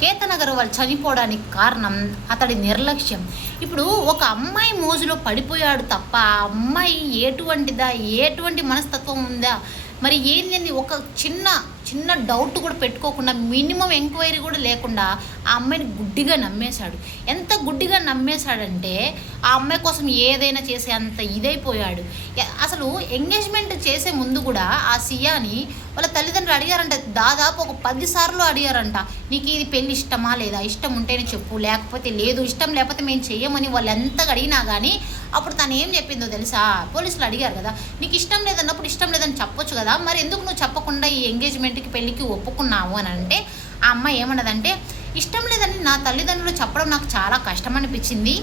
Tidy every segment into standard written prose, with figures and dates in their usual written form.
కేతన్ అగర్వాల్ చనిపోవడానికి కారణం అతడి నిర్లక్ష్యం. ఇప్పుడు ఒక అమ్మాయి మోజులో పడిపోయాడు తప్ప ఆ అమ్మాయి ఎటువంటి మనస్తత్వం ఉందా, మరి ఏంది ఒక చిన్న చిన్న డౌట్ కూడా పెట్టుకోకుండా, మినిమం ఎంక్వైరీ కూడా లేకుండా ఆ అమ్మాయిని గుడ్డిగా నమ్మేశాడు. ఎంత గుడ్డిగా నమ్మేశాడంటే ఆ అమ్మాయి కోసం ఏదైనా చేసే అంత ఇదైపోయాడు. అసలు ఎంగేజ్మెంట్ చేసే ముందు కూడా ఆ సియాని వాళ్ళ తల్లిదండ్రులు అడిగారంట, దాదాపు ఒక 10 సార్లు అడిగారంట, నీకు ఇది పెళ్ళి ఇష్టమా లేదా, ఇష్టం ఉంటేనే చెప్పు, లేకపోతే లేదు, ఇష్టం లేకపోతే మేము చెయ్యమని వాళ్ళు ఎంతగా అడిగినా కానీ అప్పుడు తను ఏం చెప్పిందో తెలుసా? పోలీసులు అడిగారు కదా, నీకు ఇష్టం లేదన్నప్పుడు ఇష్టం లేదని చెప్పొచ్చు కదా, మరి ఎందుకు నువ్వు చెప్పకుండా ఈ ఎంగేజ్మెంట్కి పెళ్ళికి ఒప్పుకున్నావు అని అంటే ఆ అమ్మాయి ఏమన్నదంటే, ఇష్టం లేదని నా తల్లిదండ్రులు చెప్పడం నాకు చాలా కష్టం అనిపించింది,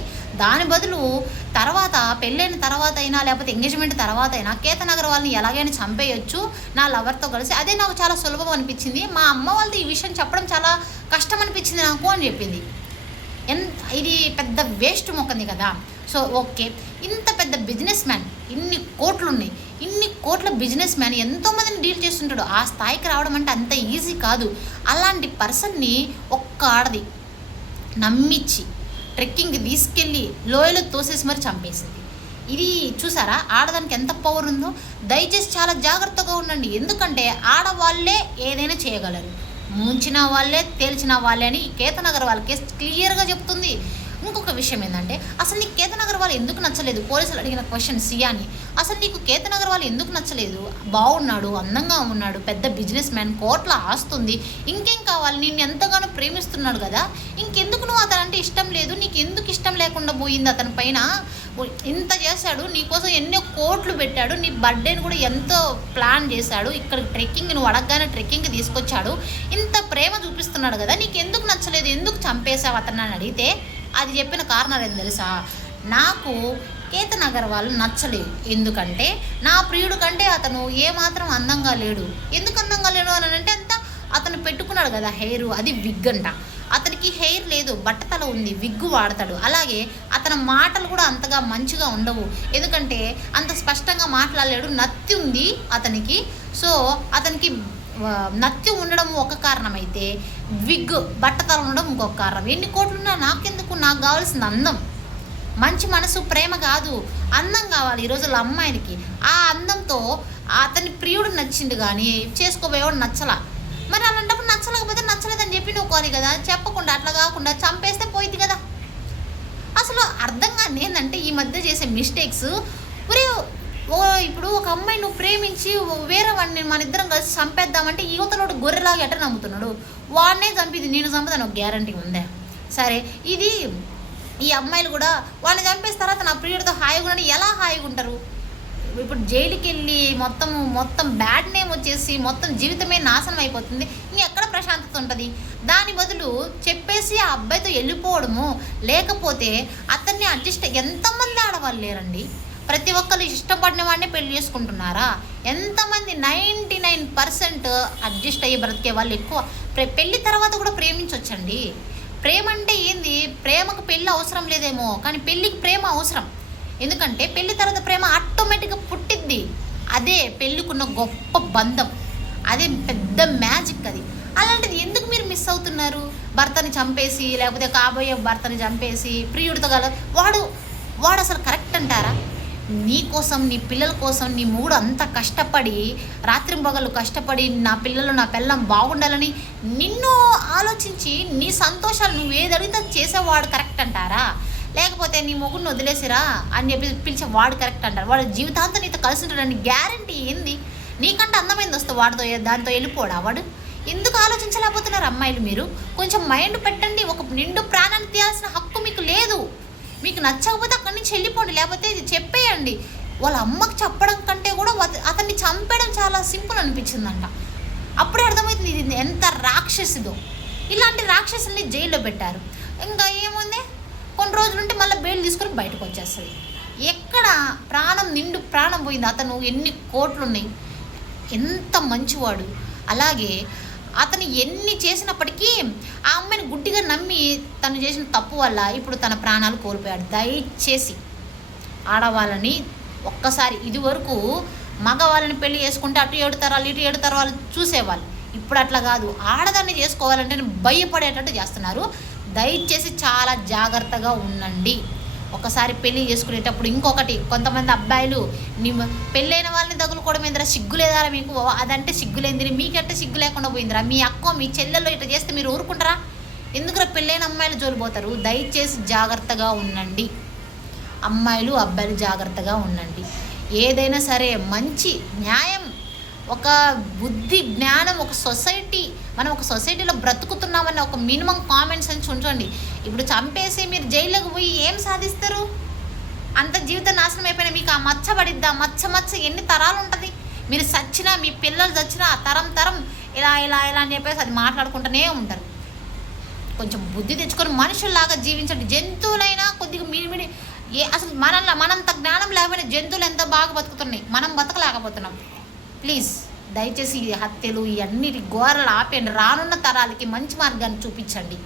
దాని బదులు తర్వాత పెళ్ళైన తర్వాత అయినా లేకపోతే ఎంగేజ్మెంట్ తర్వాత అయినా కేతన్ అగర్వాల్ని ఎలాగైనా చంపేయొచ్చు నా లవర్తో కలిసి, అదే నాకు చాలా సులభం అనిపించింది, మా అమ్మ వాళ్ళతో ఈ విషయం చెప్పడం చాలా కష్టం అనిపించింది నాకు అని చెప్పింది. ఇది పెద్ద వేస్ట్ మొక్కంది కదా. సో ఓకే, ఇంత పెద్ద బిజినెస్ మ్యాన్, ఇన్ని కోట్లు ఉన్నాయి, ఇన్ని కోట్ల బిజినెస్ మ్యాన్ ఎంతోమందిని డీల్ చేస్తుంటాడు, ఆ స్థాయికి రావడం అంటే అంత ఈజీ కాదు. అలాంటి పర్సన్ని ఒక్క ఆడది నమ్మించి ట్రెక్కింగ్కి తీసుకెళ్ళి లోయలో తోసేసి మరి చంపేసింది. ఇది చూసారా ఆడదానికి ఎంత పవర్ ఉందో. దయచేసి చాలా జాగ్రత్తగా ఉండండి, ఎందుకంటే ఆడవాళ్ళే ఏదైనా చేయగలరు, ముంచిన వాళ్ళే తేల్చిన వాళ్ళే అని కేతన్ అగర్వాల్ కేసు క్లియర్గా చెప్తుంది. ఇంకొక విషయం ఏంటంటే, అసలు నీకు కేతన్ అగర్వాల్ ఎందుకు నచ్చలేదు? పోలీసులు అడిగిన క్వశ్చన్ సియాని, అసలు నీకు కేతన్ అగర్వాల్ ఎందుకు నచ్చలేదు? బాగున్నాడు, అందంగా ఉన్నాడు, పెద్ద బిజినెస్ మ్యాన్, కోట్ల ఆస్తుంది, ఇంకేం కావాలి, నిన్ను ఎంతగానో ప్రేమిస్తున్నాడు కదా, ఇంకెందుకు నువ్వు అతను అంటే ఇష్టం లేదు, నీకు ఎందుకు ఇష్టం లేకుండా పోయింది? అతని పైన ఇంత చేశాడు, నీకోసం ఎన్నో కోట్లు పెట్టాడు, నీ బర్త్డేని కూడా ఎంతో ప్లాన్ చేశాడు, ఇక్కడ ట్రెక్కింగ్ నువ్వు అడగగానే ట్రెక్కింగ్కి తీసుకొచ్చాడు, ఇంత ప్రేమ చూపిస్తున్నాడు కదా, నీకు ఎందుకు నచ్చలేదు, ఎందుకు చంపేశావు అతను అని అడిగితే అది చెప్పిన కారణాలు ఏం తెలుసా? నాకు కేతన్ అగర్వాల్ నచ్చలేదు, ఎందుకంటే నా ప్రియుడు కంటే అతను ఏమాత్రం అందంగా లేడు. ఎందుకు అందంగా లేడు అని అంటే అతను పెట్టుకున్నాడు కదా హెయిర్, అది విగ్ అంట, అతనికి హెయిర్ లేదు, బట్టతల ఉంది, విగ్గు వాడతాడు. అలాగే అతని మాటలు కూడా అంతగా మంచిగా ఉండవు, ఎందుకంటే అంత స్పష్టంగా మాట్లాడలేడు, నత్తి ఉంది అతనికి. సో అతనికి నత్తి ఉండడం ఒక కారణం అయితే విగ్ బట్టతల ఉండడం ఇంకొక కారణం. ఎన్ని కోట్లున్నా నాకెందుకు, నాకు కావాల్సింది అందం, మంచి మనసు, ప్రేమ కాదు, అందం కావాలి ఈ రోజుల్లో అమ్మాయిలకి. ఆ అందంతో అతని ప్రియుడు నచ్చిండు కానీ చేసుకోబోయేవాడు నచ్చలా. మరి అలాంటప్పుడు నచ్చలేకపోతే నచ్చలేదని చెప్పి నువ్వుకోవాలి కదా, చెప్పకుండా అట్లా కాకుండా చంపేస్తే పోయింది కదా. అసలు అర్థం కాదు ఏంటంటే ఈ మధ్య చేసే మిస్టేక్స్. ఇప్పుడు ఒక అమ్మాయి నువ్వు ప్రేమించి వేరే వాడిని మన ఇద్దరం కలిసి చంపేద్దామంటే యువతలోడు గొర్రెలాగా ఎట్ట నమ్ముతున్నాడు, వాడినే చంపిది నేను చంపుతాను ఒక గ్యారంటీ ఉందా? సరే, ఇది ఈ అమ్మాయిలు కూడా వాడిని చంపేసిన తర్వాత నా ప్రియుడితో హాయిగా ఉండని ఎలా హాయిగా ఉంటారు? ఇప్పుడు జైలుకి వెళ్ళి మొత్తం బ్యాడ్ నేమ్ వచ్చేసి మొత్తం జీవితమే నాశనం అయిపోతుంది, ఎక్కడ ప్రశాంతత ఉంటుంది? దాని బదులు చెప్పేసి ఆ అబ్బాయితో వెళ్ళిపోవడము, లేకపోతే అతన్ని అడ్జస్ట్, ఎంతమంది ఆడవాళ్ళు లేరండి, ప్రతి ఒక్కరు ఇష్టపడిన వాడిని పెళ్లి చేసుకుంటున్నారా? ఎంతమంది 99% అడ్జస్ట్ అయ్యి బ్రతికే వాళ్ళు ఎక్కువ. పెళ్ళి తర్వాత కూడా ప్రేమించవచ్చండి. ప్రేమ అంటే ఏంది? ప్రేమకు పెళ్ళి అవసరం లేదేమో, కానీ పెళ్ళికి ప్రేమ అవసరం. ఎందుకంటే పెళ్లి తర్వాత ప్రేమ ఆటోమేటిక్గా పుట్టిద్ది. అదే పెళ్ళికున్న గొప్ప బంధం, అదే పెద్ద మ్యాజిక్ అది. అలాంటిది ఎందుకు మీరు మిస్ అవుతున్నారు? భర్తని చంపేసి, లేకపోతే కాబోయే భర్తని చంపేసి ప్రియుడితో వాడు అసలు కరెక్ట్ అంటారా? నీ కోసం, నీ పిల్లల కోసం నీ మూడు అంత కష్టపడి, రాత్రింబగళ్ళు కష్టపడి, నా పిల్లలు నా పిల్లం బాగుండాలని నిన్ను ఆలోచించి నీ సంతోషాలు నువ్వు ఏది అడిగితే చేసేవాడు కరెక్ట్ అంటారా? లేకపోతే నీ మొగుడిని వదిలేసిరా అని చెప్పి పిలిచే వాడు కరెక్ట్ అంటారు? వాడు జీవితాంతం నీతో కలిసి ఉంటాడని గ్యారంటీ ఏంది? నీకంటే అందమైంది వస్తే దాంతో వెళ్ళిపోడా వాడు? ఎందుకు ఆలోచించలేకపోతున్నారు అమ్మాయిలు? మీరు కొంచెం మైండ్ పెట్టండి. ఒక నిండు ప్రాణాన్ని తీయాల్సిన హక్కు మీకు లేదు. మీకు నచ్చకపోతే అక్కడి నుంచి వెళ్ళిపోండి, లేకపోతే ఇది చెప్పేయండి. వాళ్ళ అమ్మకి చెప్పడం కంటే కూడా అతన్ని చంపేయడం చాలా సింపుల్ అనిపించిందంట. అప్పుడే అర్థమవుతుంది ఇది ఎంత రాక్షసిదో. ఇలాంటి రాక్షసుల్ని జైల్లో పెట్టారు. ఇంకా ఏముంది, కొన్ని రోజులుంటే మళ్ళీ బెయిల్ తీసుకొని బయటకు వచ్చేస్తుంది. ఎక్కడ నిండు ప్రాణం పోయింది. అతను ఎన్ని కోట్లు ఉన్నాయి, ఎంత మంచివాడు. అలాగే అతను ఎన్ని చేసినప్పటికీ ఆ అమ్మాయిని గుడ్డిగా నమ్మి తను చేసిన తప్పు వల్ల ఇప్పుడు తన ప్రాణాలు కోల్పోయాడు. దయచేసి ఆడవాళ్ళని ఒక్కసారి, ఇది వరకు మగవాళ్ళని పెళ్లి చేసుకుంటే అటు 7 తరాలు ఇటు 7 తరాలు చూసేవాళ్ళు, ఇప్పుడు అట్లా కాదు, ఆడదాన్ని చేసుకోవాలంటే భయపడేటట్టు చేస్తున్నారు. దయచేసి చాలా జాగ్రత్తగా ఉండండి. ఒకసారి పెళ్లి చేసుకునేటప్పుడు ఇంకొకటి, కొంతమంది అబ్బాయిలు పెళ్ళైన వాళ్ళని తగులుకోవడం ఏందిరా, సిగ్గు లేదా మీకు, అదంటే సిగ్గులేందిరి, మీకంటే సిగ్గు లేకుండా పోయిందిరా, మీ అక్క మీ చెల్లెల్లో ఇట్లా చేస్తే మీరు ఊరుకుంటారా? ఎందుకురా పెళ్ళైన అమ్మాయిలు జోలిపోతారు? దయచేసి జాగ్రత్తగా ఉండండి. అమ్మాయిలు అబ్బాయిలు జాగ్రత్తగా ఉండండి. ఏదైనా సరే మంచి న్యాయం, ఒక బుద్ధి జ్ఞానం, ఒక సొసైటీ, మనం ఒక సొసైటీలో బ్రతుకుతున్నామని ఒక మినిమం కామన్ సెన్స్ ఉంచండి. ఇప్పుడు చంపేసి మీరు జైల్లోకి పోయి ఏం సాధిస్తారు? అంత జీవితం నాశనం అయిపోయినా మీకు ఆ మచ్చ పడిద్దా? మచ్చ ఎన్ని తరాలు ఉంటుంది? మీరు చచ్చినా, మీ పిల్లలు చచ్చినా ఆ తరం ఇలా ఇలా ఇలా అని చెప్పేసి అది మాట్లాడుకుంటూనే ఉంటారు. కొంచెం బుద్ధి తెచ్చుకొని మనుషుల్లాగా జీవించండి. జంతువులైనా కొద్దిగా మిడిమిడి అసలు మనంత జ్ఞానం లేకపోయినా జంతువులు ఎంత బాగా బతుకుతున్నాయి, మనం బతకలేకపోతున్నాం. ప్లీజ్ దయచేసి ఈ హత్యలు ఇవన్నిటి ఘోరాలు ఆపేయండి. రానున్న తరాలకి మంచి మార్గాన్ని చూపించండి.